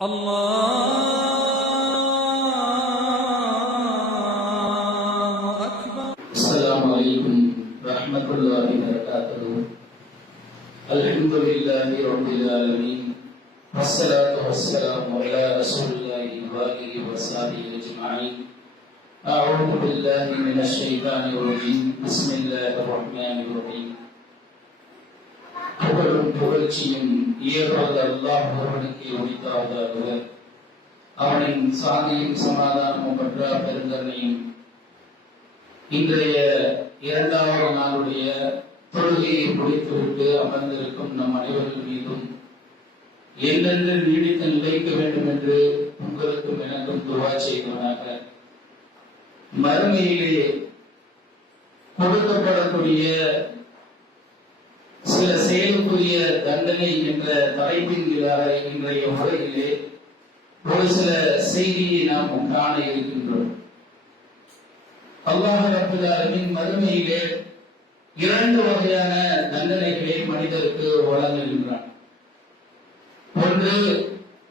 الله أكبر. السلام عليكم ورحمة الله وبركاته. الحمد لله رب العالمين والصلاة والسلام على رسول الله وآله وصحبه أجمعين. أعوذ بالله من الشيطان الرجيم. بسم الله الرحمن الرحيم. புகழும் புகழ்ச்சியும் ஏற்பது அல்லாஹ் ஒருவனுக்கு உரித்தாவதாக அவனின் சாந்தியும் சமாதானமும் பற்றா பெருந்தன்மையும் இன்றைய இரண்டாவது நாளுடைய தொழுகையை முடித்துவிட்டு அமர்ந்திருக்கும் நம் அனைவர்கள் மீதும் என்னென்று நீடித்து நிலைக்க வேண்டும் என்று உங்களுக்கும் எனக்கும் துவா செய்வனாக. மறுமையிலே கொடுக்கப்படக்கூடிய சில செய்தி செயலுக்குரிய தண்டனை என்ற தலைப்பின் இன்றைய உரையிலே ஒரு சில செய்தியை நாம் காண இருக்கின்றோம். அல்லாஹ் ரப்பல் மறுமையிலே இரண்டு வகையான தண்டனைகளை மனிதருக்கு வழங்குகின்றான். ஒன்று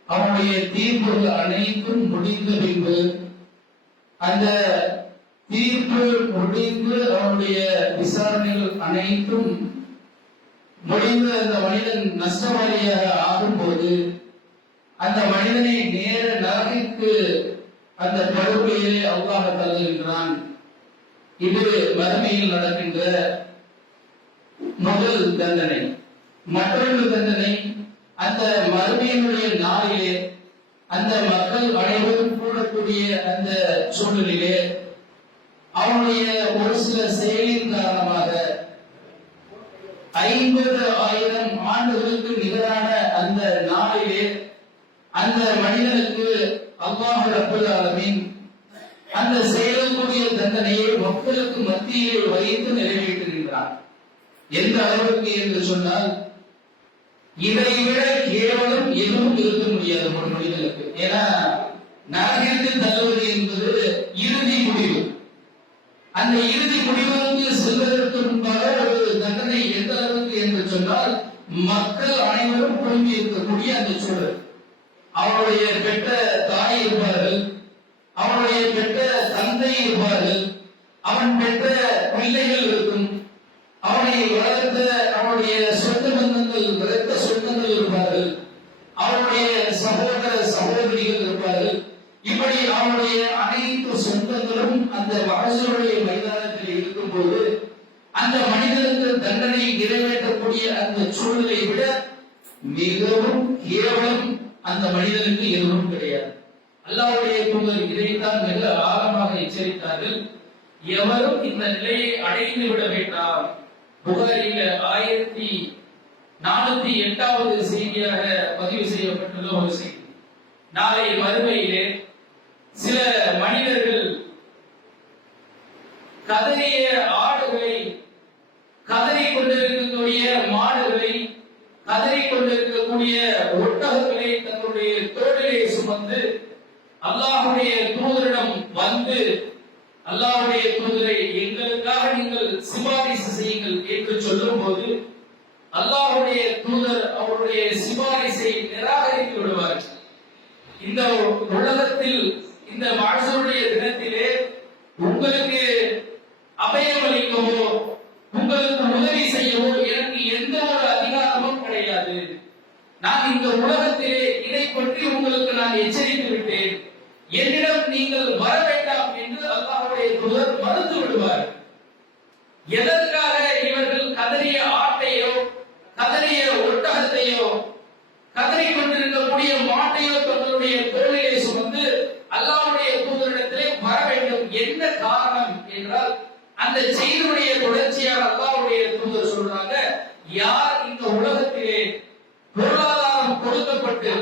அவனுடைய தீர்ப்புகள் அனைத்தும் முடிந்த பின்பு அந்த தீர்ப்பு முடிந்து அவனுடைய விசாரணைகள் அனைத்தும் முடிந்து அந்த மனிதன் நஷ்டவாளியாக ஆகும்போது அந்த மனிதனை நேர நரகிற்கு அந்த படுக்கையிலே அவ்வாக தள்ளுகின்றான். இது வறுமையில் நடக்கின்ற முதல் தண்டனை. மற்றொரு தண்டனை அந்த மறுமையினுடைய நாளிலே அந்த மக்கள் அனைவரும் கூடக்கூடிய அந்த சூழலிலே அவனுடைய ஒரு சில செயலின் காரணமாக ஐம்பது ஆயிரம் ஆண்டுகளுக்கு நிகரான அந்த நாளிலே அந்த மனிதனுக்கு அல்லாஹ் ரப்பல் ஆலமீன் அந்த செயலக்கூடிய தண்டனையை மக்களுக்கு மத்தியிலே வைத்து நிறைவேற்றுகின்றார். எந்த அளவுக்கு என்று சொன்னால் இதை விட கேவலம் எதுவும் இருக்க முடியாது ஒரு மனிதனுக்கு. ஏன்னா நரகத்தில் தள்ளுவது என்பது இறுதி முடிவு. அந்த இறுதி முடிவுக்கு செல்வதற்கு முன்பாக ஒரு தண்டனை எந்த அளவுக்கு என்று சொன்னால் மக்கள் அனைவரும் குழுமி இருக்கக்கூடிய அந்த சூழல். அவருடைய பெற்ற தாய் இருப்பார்கள் அவனுடைய பெற்ற தந்தை இருப்பார்கள் அவன் பெற்ற பிள்ளைகள் இருக்கும் அவனை வளர்த்த அவனுடைய சொந்த பந்தங்கள் விளைத்த சொந்தங்கள் இருப்பார்கள் அவனுடைய சகோதர சகோதரிகள் இருப்பார்கள் இப்படி அவனுடைய அனைத்து சொந்தங்களும் அந்த மகசூருடைய மைதானத்தில் இருக்கும்போது அந்த மனிதனுக்கு தண்டனை நிறைவேற்றக்கூடிய அந்த சூழ்நிலையை விட மிகவும் கேவலம் அந்த மனிதனுக்கு எதுவும் கிடையாது. அல்லாவுடைய தூதர் இதைத்தான் மிக ஆழமாக எச்சரித்தார்கள். எவரும் இந்த நிலையை அடைந்து விட வேண்டாம். புகாரில ஆயிரத்தி நானூத்தி எட்டாவது செய்தியாக பதிவு செய்யப்பட்டுள்ள ஒரு செய்தி. நாளை மறுமையிலே சில மனிதர்கள் கதறிய ஆடுகளை கதறி கொண்டிருக்கக்கூடிய மாடுகளை கதறி கொண்டிருக்கக்கூடிய ஒட்டகங்களை தன்னுடைய தோளிலே சுமந்து அல்லாஹுடைய தூதரிடம் வந்து அல்லாஹுடைய தூதரை எங்களுக்காக நீங்கள் சிபாரிசு செய்யுங்கள் என்று சொல்லும் போது அல்லாஹுடைய தூதர் அவருடைய சிபாரிசை நிராகரித்து விடுவார். இந்த உலகத்தில் இந்த வாழ்சருடைய தினத்திலே உங்களுக்கு அபயம் அளிக்கவோ உங்களுக்கு உதவி செய்யவோ எனக்கு எந்த ஒரு அதிகாரமும் கிடையாது. நான் இந்த உலகத்திலே இதை பற்றி உங்களுக்கு நான் எச்சரித்து விட்டேன். என்னிடம் நீங்கள் வர வேண்டாம் என்று அல்லாஹுடைய தூதர் மறுத்து விடுவார். எதற்காக இவர்கள் கதறிய ஆட்டையோ கதறிய ஒட்டகத்தையோ கதறி கொண்டிருக்கக்கூடிய மாட்டையோ தங்களுடைய தோளிலே சுமந்து அல்லாஹ்வுடைய தூதரிடத்திலே வர வேண்டும் என்ன காரணம் என்றால் அந்த செய்தியுடைய தொடர்ச்சியாக அல்லாஹ்வுடைய தூதர் சொல்றாங்க யார் இந்த உலகத்திலே பொருளாதாரம் கொடுக்கப்பட்டு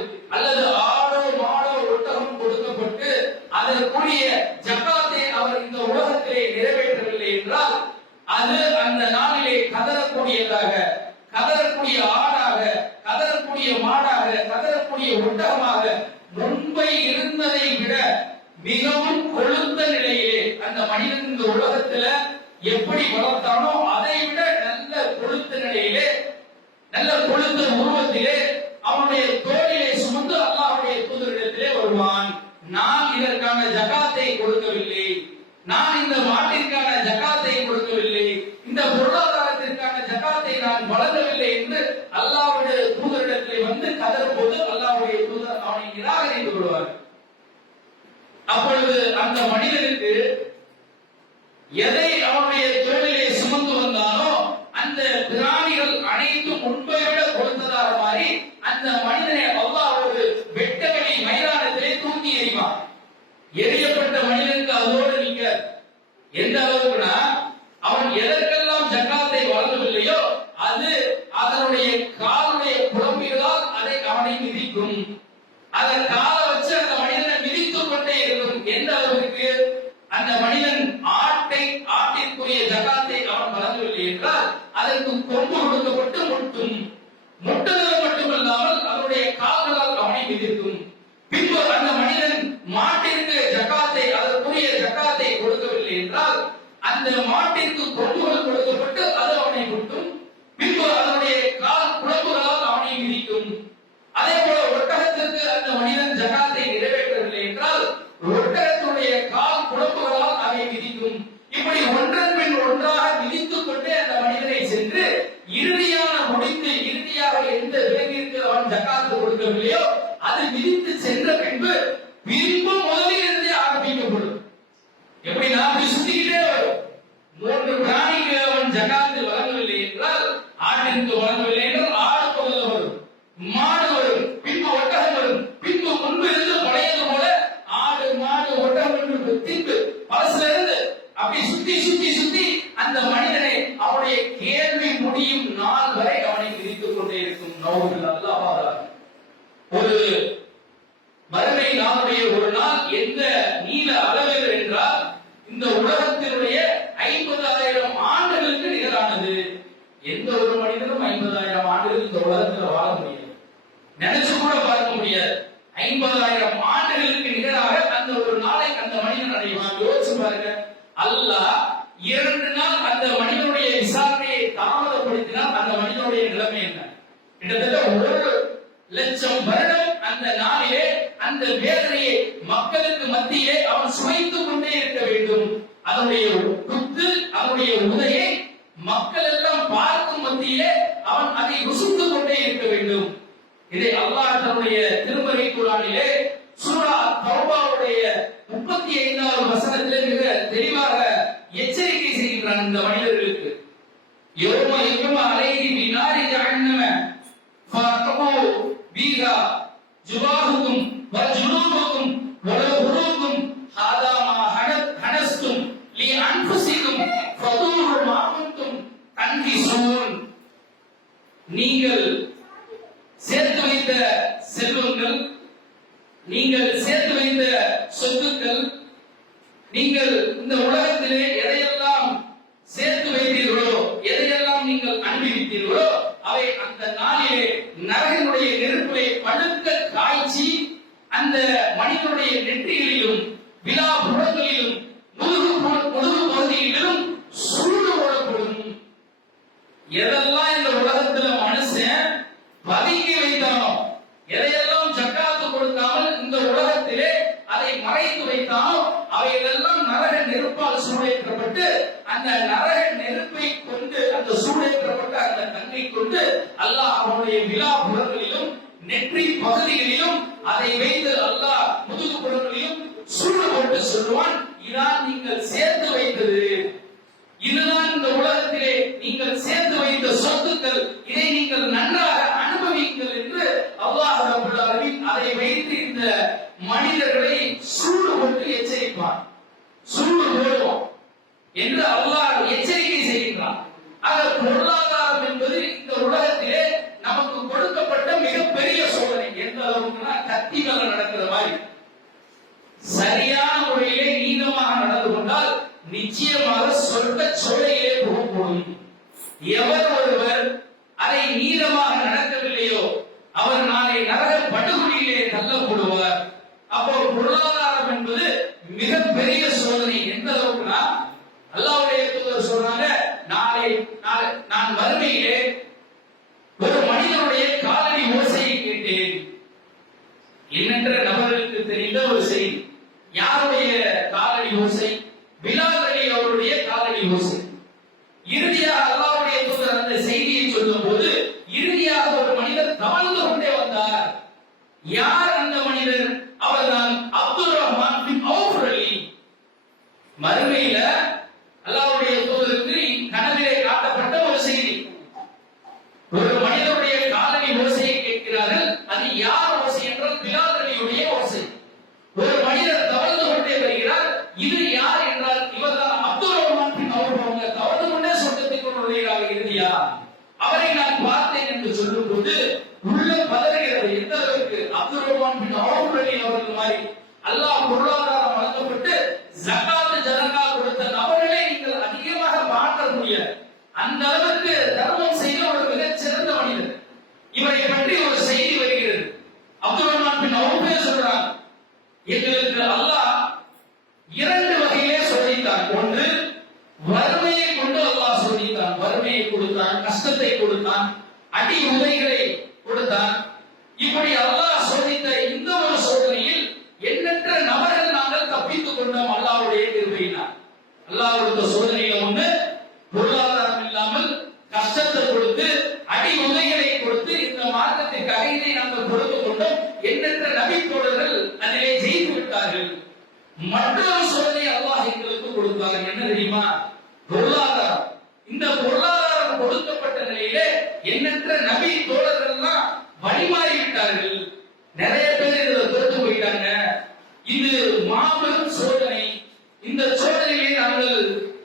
நல்ல கொழுத்த உருவத்திலே அவனுடைய தோளிலே சுமந்து அல்லாஹுடைய தூதரிடத்திலே வருவான். நான் இதற்கான ஜகாத்தை கொடுக்கவில்லை. நான் இந்த மாட்டிற்கான ஜகாத்தை கொடுக்கவில்லை. இந்த பொருளாதாரத்திற்கான ஜகாத்தை நான் வழங்கவில்லை என்று அல்லாவுடைய தூதரிடத்திலே வந்து கதர் போது அல்லாவுடைய தூதர் அவனை நிராகரித்து விடுவார். அப்பொழுது அந்த மனிதனுக்கு எதை அவன் அதே போல ஒட்டகத்திற்கு அந்த மனிதன் ஜகாத்தை நிறைவேற்றவில்லை என்றால் ஒட்டகத்துடைய கால் குழம்புகளால் அதை விதிக்கும் இப்படி ஒன்றன் பின் ஒன்றாக விதித்துக் கொண்டே அந்த மனிதனை சென்று இறுதியான முடித்து இறுதியாக எந்த விலங்கிற்கு அவன் ஜகாத்து கொடுக்கவில்லையோ அது விதித்து சென்ற பின்பு விரும்பு முதலிலிருந்தே ஆரம்பிக்கப்படும். எப்படி நான் சுத்திக்கிட்டே வரும்? மூன்று பிராணிக்கு அவன் ஜகாத்து வழங்கவில்லை என்றால் ஆட்டிற்கு வழங்க என்றால் ஆடு முதல்ல வரும் மாடு வரும் பின்பு ஒட்டகம் வரும் பின்பு முன்பு இருந்து பழையது போல ஆடு மாடு ஒட்டகம் என்று பின்பு பழசுல இருந்து அப்படி சுத்தி சுத்தி சுத்தி அந்த மனிதனை அவனுடைய கேள்வி முடியும் நாள் வரை அவனை விதித்துக் கொண்டே இருக்கும் நோவில் அல்லாஹ் ஒரு மறுமை நாளுடைய ஒரு நாள் எந்த நீள அளவில் என்றால் இந்த உலகத்தினுடைய ஐம்பதாயிரம் ஆண்டுகளுக்கு நிகரானது எந்த ஒரு மனிதனும் ஐம்பதாயிரம் ஆண்டுகள் இந்த உலகத்துல வாழ முடியாது. நினைச்சு கூட பார்க்க முடியாது. ஐம்பதாயிரம் ஆண்டுகளுக்கு நிகராக அந்த ஒரு நாளை அந்த மனிதன் அடைவான் யோசிச்சு பாருங்க. அல்லாஹ் இரண்டு நாள் அந்த மனிதனுடைய விசாரணையை தாமதப்படுத்தினால் அந்த மனிதனுடைய நிலைமை என்ன? கிட்டத்தட்ட ஒரு லட்சம் வருடம் அந்த நாளிலே அந்த வேதனையை மக்களுக்கு மத்தியிலே அவன் சுமைத்துக் கொண்டே இருக்க வேண்டும். அதனுடைய குத்து அவனுடைய உதய இதை அல்லாஹ் தன்னுடைய திருமறை குரானிலே சூரா தௌபாவுடைய முப்பத்தி ஐந்தாவது வசனத்திலே மிக தெளிவாக எச்சரிக்கை செய்கின்றான் இந்த மனிதர்களுக்கு. யோம யுகம அலைஹி வினாரி ஜஹன்னம ஃபஅத்பு பீகா ஜுபாஹுக்கும் வ நாளிலே நரகனுடைய நெருப்பிலே பழுக்க காய்ச்சி அந்த மனிதனுடைய நெற்றிகளிலும் விழா புறங்களிலும் முதுகு முதுகு பகுதியிலும் சூடு போடப்படும். எதெல்லாம் இந்த உலகத்துல மனுஷன் பதுக்கி வைத்தானோ எதையெல்லாம் ஜக்காத்து கொடுக்காமல் இந்த உலகத்திலே அதை மறைத்து வைத்தானோ அவையெல்லாம் நரக நெருப்பால் சூழப்பட்டு அந்த நரக நெருப்பை கொண்டு அந்த சூடேற்றப்பட்ட அந்த தங்கை கொண்டு அல்லாஹ் அவனுடைய விழா புறங்களிலும் நெற்றி பகுதிகளிலும் அதை வைத்து அல்லாஹ் முதுகு புறங்களிலும் சூடு போட்டு சொல்லுவான் இதான் நீங்கள் சேர்த்து வைத்தது இதுதான் இந்த உலகத்திலே நீங்கள் சேர்த்து வைத்த சொத்துக்கள் இதை நீங்கள் நன்றாக அனுபவிங்கள் என்று அல்லாஹ் ரப்பல் ஆலமீன் அதை வைத்து இந்த மனிதர்களை சூடு போட்டு எச்சரிப்பான் சூடு போடுவோம் என்று அல்லாஹ் எச்சரிக்கை செய்கின்றான். ஆக பொருளாதாரம் என்பது இந்த உலகத்திலே நமக்கு கொடுக்கப்பட்ட மிகப்பெரிய சோதனை. எந்த அளவுக்குன்னா கத்தி மேல நடக்கிற மாதிரி. சரியான முறையிலே நீளமாக நடந்து கொண்டால் நிச்சயமாக சொர்க்க சோலையிலே போகும் எவர் ஒருவர் அதை நீளமாக நடக்கவில்லையோ அவர் நாளை நரக படுகொலியிலே தள்ளப்படுவார். அப்போ பொருளாதாரம் என்பது மிகப்பெரிய சோதனை. எந்த அளவுக்குனா அல்லாவுடைய தூதர் சொல்றாங்க நாளை நான் வறுமையிலே ஒரு மனிதனுடைய காலடி ஓசையை கேட்டேன். என்னென்ற நபர்களுக்கு தெரிந்த ஒரு செய்தி. யாருடைய காலடி ஓசை? பிலாவலி அவருடைய காலடி ஓசை. இறுதியாக அல்லாவுடைய தூதர் அந்த செய்தியை சொல்லும் போது இறுதியாக ஒரு மனிதர் தாழ்ந்து கொண்டே வந்தார். யார் அந்த மனிதர்? அவர்தான் அப்துல் ரஹ்மான் பின் மறுமையில் அவரை நான் பார்த்தேன் என்று சொல்லும்போது உள்ள பதறுகிறது எந்த அளவுக்கு அப்துல் ரஹ்மான் பின் அவுஃப் அவர்கள் மாதிரி அல்லாஹ் பொருளாதாரம் வழங்கப்பட்டு ஜகாத் ஜனகா கொடுத்த நபர்களை நீங்கள் அதிகமாக மாற்ற முடியாது. அந்த அளவுக்கு தர்மம் செய்த ஒரு மிகச் சிறந்த மனிதர். இவரை பற்றி ஒரு செய்தி வருகிறது. அப்துல் ரஹ்மான் பின் அவுஃபே சொல்றாங்க. எங்களுக்கு அல்லாஹ் இரண்டு வகையிலே சோதித்தான் ஒன்று வறுமையை கொண்டு அல்லாஹ் சோதித்தான் வறுமையை கொடுத்தான் கஷ்டத்தை கொடுத்தான் அடி உதைகளை கொடுத்தான். இப்படி அல்லாஹ் சோதித்த இந்த ஒரு சோதனையில் எண்ணற்ற நபர்கள் நாங்கள் தப்பித்துக் கொண்டோம் அல்லாவுடைய கிருபையினால். அல்லாஹ் கொடுத்த சோதனையில ஒண்ணு பொருளாதாரம் இல்லாமல் கஷ்டத்தை கொடுத்து அடி உதைகளை கொடுத்து இந்த மார்க்கத்திற்காக இதை நாங்கள் கொடுத்து கொண்டோம். எண்ணற்ற நபி தோழர்கள் அதிலே ஜெயித்து விட்டார்கள். மற்றொரு சோதனை அல்லாஹ் எங்களுக்கு கொடுத்தார்கள் என்ன தெரியுமா? பொருளாதாரம். இந்த பொருளாதார நிலையிலே எண்ணற்ற நபி தோழர்கள்லாம் வழிமாறி விட்டார்கள் நிறைய பேர் இதுல தோற்று போயிட்டாங்க. இது மாபெரும் சோதனை. இந்த சோதனையை நாங்கள்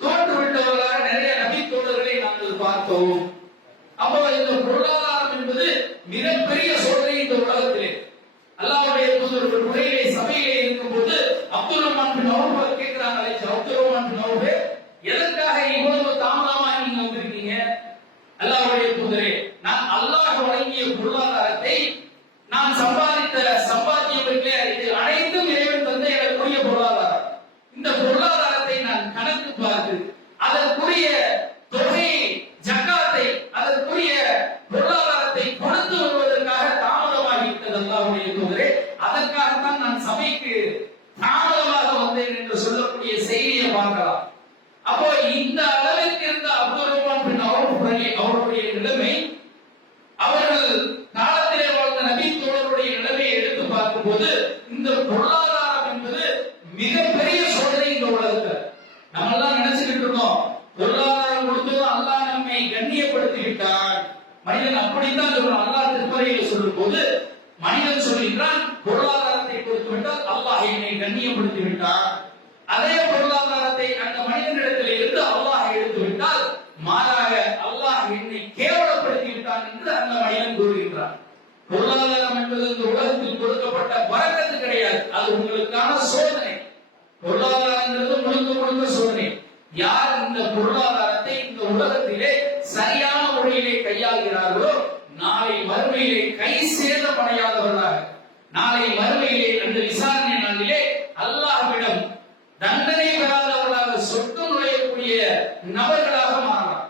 தோற்று விட்டவர்களாக நிறைய நபி தோழர்களை நாங்கள் பார்த்தோம். அப்போ இந்த பொருளாதாரம் என்பது மிகப்பெரிய சோதனை இந்த உலகத்திலே அல்லாஹ்வுடைய தூதர் ஒரு முறையிலே சபையிலே இருக்கும்போது அப்துல் ரஹ்மான் பின் அவுஃப் கேட்கிறாங்க அழைச்சு அப்துல் ரஹ்மான் பின் அவுஃப் எதற்காக இவ்வளவு தாமதமா நீங்க வந்திருக்கீங்க அல்லாஹ்வுடைய தூதரே நான் அல்லாஹ் வழங்கிய பொருளாதாரத்தை நான் சம்பாதித்த சம்பாத்தியம் இருக்கே இது அனைத்தும் இறைவன் தந்த எனக்குரிய பொருளாதாரம் இந்த பொருளாதாரத்தை நான் கணக்கு பார்த்து அதற்குரிய தொகையை ஜக்காத்தை அதற்குரிய பொருளாதாரத்தை கொடுத்து வருவதற்காக தாமதமாகிவிட்டது அல்லாஹ்வுடைய தூதரே அதற்காகத்தான் நான் சபைக்கு தாமதமாக வந்தேன் என்று சொல்லக்கூடிய செய்தியை பார்க்கலாம் அப்போ இந்த அளவிற்கு இருந்த அப்துல் ரஹ்மான் பின் அவுஃப் அலி அவருடைய நிலைமை அவர்கள் காலத்திலே வாழ்ந்த நபி தோழருடைய நிலைமையை எடுத்து பார்க்கும்போது இந்த பொருளாதாரம் என்பது மிகப்பெரிய சோதனை இந்த உலகத்துல நம்ம எல்லாம் நினைச்சுக்கிட்டு இருந்தோம் பொருளாதாரம் கொடுத்ததும் அல்லாஹ் நம்மை கண்ணியப்படுத்தி விட்டான் மனிதன் அப்படித்தான் சொல்றான் அல்லாஹ் திருப்பறையில் சொல்லும் போது மனிதன் சொல்கின்றான் பொருளாதாரத்தை கொடுத்து விட்டால் அல்லாஹ் என்னை கண்ணியப்படுத்தி விட்டான் அதே பொருளாதாரத்தை அந்த மனிதனிடத்தில் இருந்து அல்லாஹ் எடுத்து விட்டால் மாறாக அல்லாஹ் என்னை கேவலப்படுத்தி விட்டான் என்று அந்த மனிதன் கூறுகின்றான். பொருளாதாரம் என்பது இந்த உலகத்தில் கொடுக்கப்பட்ட வரக்கத்து கிடையாது. அது உங்களுக்கான சோதனை. பொருளாதாரங்கிறது முழுக்க முழுக்க சோதனை யார் இந்த பொருளாதாரத்தை இந்த உலகத்திலே சரியான முறையிலே கையாளுகிறார்களோ நாளை மறுமையிலே கை சேதமடையாதவர்களாக நாளை மறுமையிலே அந்த விசாரணை நாளிலே அல்லாஹ்விடம் தண்டனை பெறாதவர்களாக சொத்து நுழையக்கூடிய நபர்களாக மாறலாம்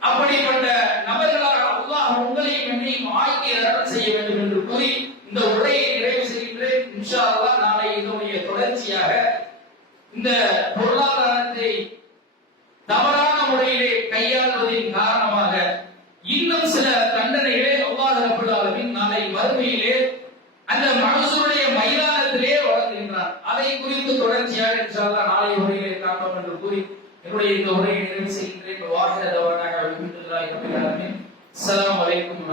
அப்படிப்பட்ட நபர்களாக அல்லாஹ் உங்களையும் என்னையும் ஆக்கி அருள் செய்ய வேண்டும் என்று கூறி இந்த உரையை நிறைவு செய்கின்றேன் இன்ஷா நாளை இதனுடைய தொடர்ச்சியாக இந்த பொருளாதாரத்தை தவறான முறையிலே கையாள்வதின் காரணமாக இன்னும் சில தண்டனைகளே அல்லாஹ் நாளை மறுமையிலே அந்த மனசுடைய மைதானத்திலே வழங்குகின்றார் அதை குறித்து தொடர்ச்சியாக இன்ஷால்லா நாளை உரையிலே காட்டோம் என்று கூறி என்னுடைய இந்த உரையை நிறைவு செய்கின்றேன். வாகன தவறாக அல்ஹம்துலில்லாஹி ரப்பில் ஆலமீன். அஸ்ஸலாமு அலைக்கும்